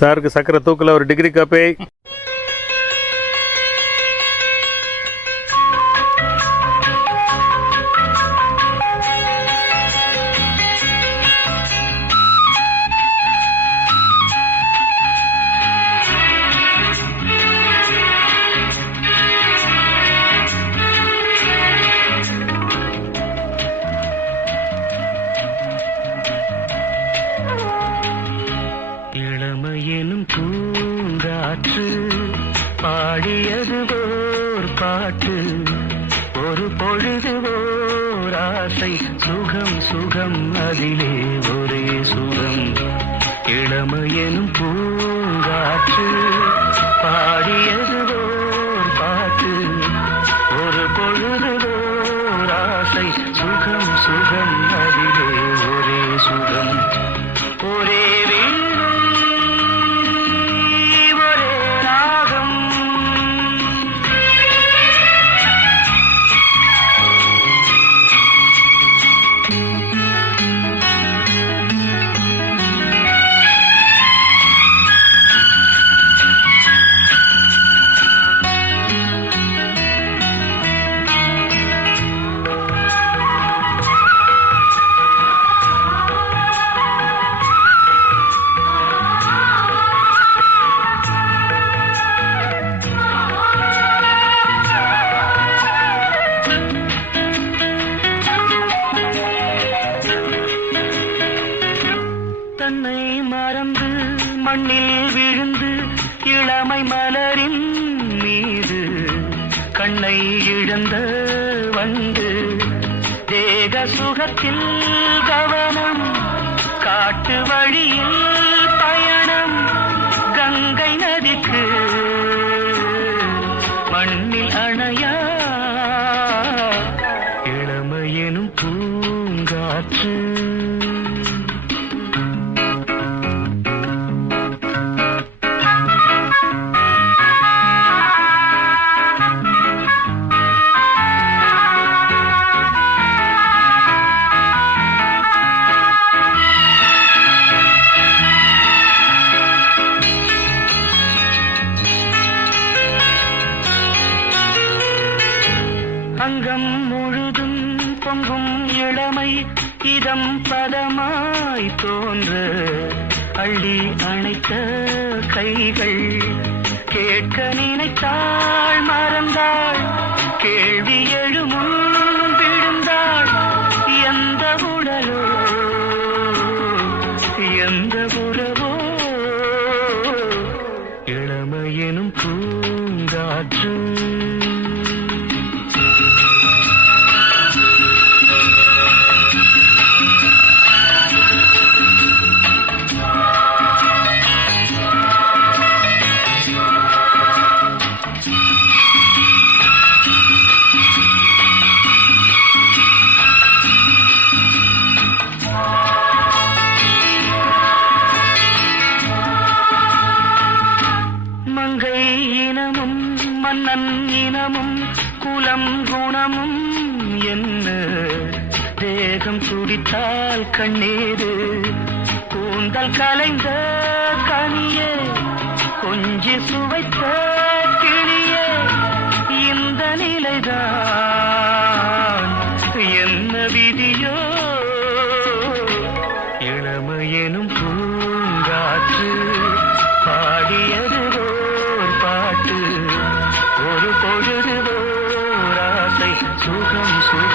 சாருக்கு சக்கரை தூக்கல ஒரு டிகிரி காப்பி. இளமையெனும் பூங்காற்று பாடியது ஓர் பாட்டு, ஒரு பொழுது ஓர் ஆசை, சுகம் சுகம் அதிலே ஒரே சுகம். இளமையெனும் பூங்காற்று பாடியது ஓர் பாட்டு, ஒரு பொழுது ஓர் ஆசை, சுகம் சுகம் அதிலே ஒரே சுகம். ஒரே தன்னை மறந்து மண்ணில் விழுந்து இளமை மலரின் மீது கண்ணை இழந்த வந்து தேக சுகத்தில் கவனம், காட்டு வழியில் பயணம், கங்கை நதிக்கு மண்ணில் அணையா இளமையெனும் பூங்காற்று. அங்கம் முழுதும் பொங்கும் இளமை இதம் பதமாய் தோன்ற, அள்ளி அணைத்த கைகள் கேட்க நினைத்தாள் மறந்தாள், கேள்வி எழுமுன் விழுந்தாள். எந்த உடலோ எந்த உறவோ இளமையெனும் பூங்காற்று. மங்கை இனமும் மன்னன் இனமும் குலம் குணமும் என்ன, தேகம் துடித்தால் கண்ணீரு, கூந்தல் கலைந்த கனியே, கொஞ்சி சுவைத்த கிளியே, இந்த நிலைதான் என்ன விதியோ. இளமையெனும் பூங்காற்று பாடியது ஓர் பாட்டு, ஒரு பொழுது ஓர் ஆசை, சுகம் சுகம்